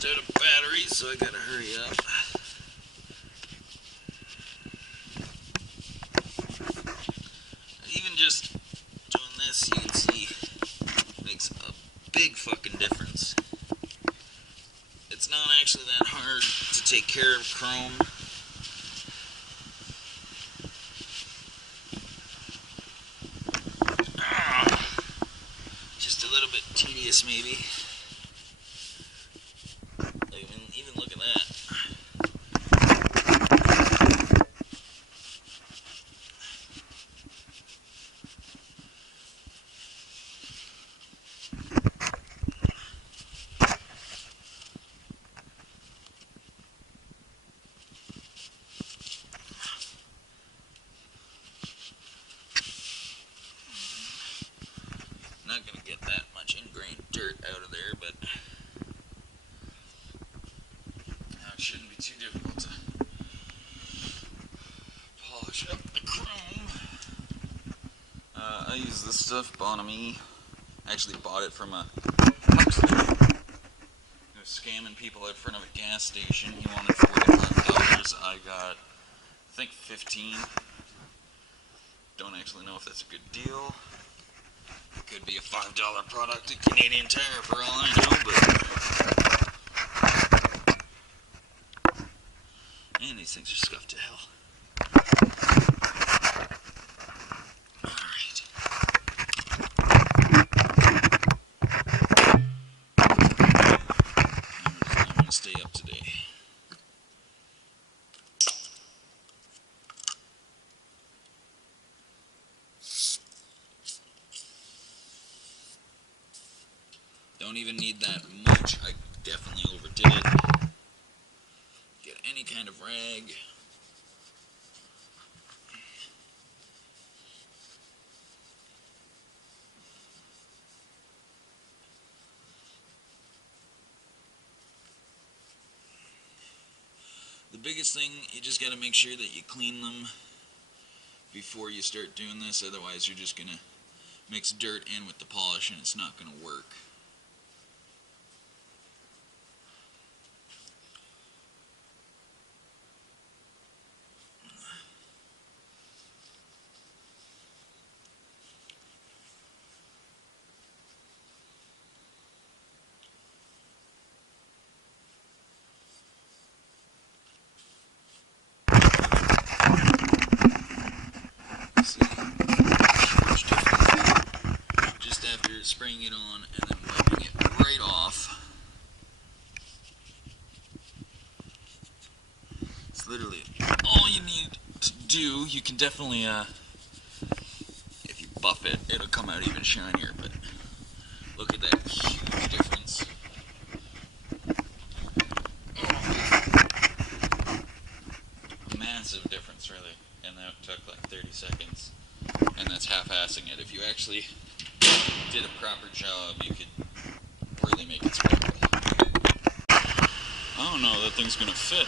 almost out of battery, so I gotta hurry up. And even just doing this, you can see, makes a big fucking difference. It's not actually that hard to take care of chrome. Just a little bit tedious, maybe. Even look at that. Not gonna get that much ingrained dirt out of there, but it shouldn't be too difficult to polish up the chrome. I use this stuff, Bonami. I actually bought it from a huckster who was scamming people in front of a gas station. He wanted $45. I got, I think, 15. Don't actually know if that's a good deal. It could be a $5 product at Canadian Tire for all I know, but man, these things are scuffed to hell. Alright. I'm going to stay up today. Don't even need that much. I definitely overdid it. Get any kind of rag. The biggest thing, you just got to make sure that you clean them before you start doing this. Otherwise, you're just going to mix dirt in with the polish and it's not going to work. Just after spraying it on and then wiping it right off. It's literally all you need to do. You can definitely, if you buff it, it'll come out even shinier, but look at that huge difference. A massive difference, really, and that took like 30 seconds. And that's half-assing it. If you actually did a proper job, you could really make it sparkle. I don't know, that thing's gonna fit.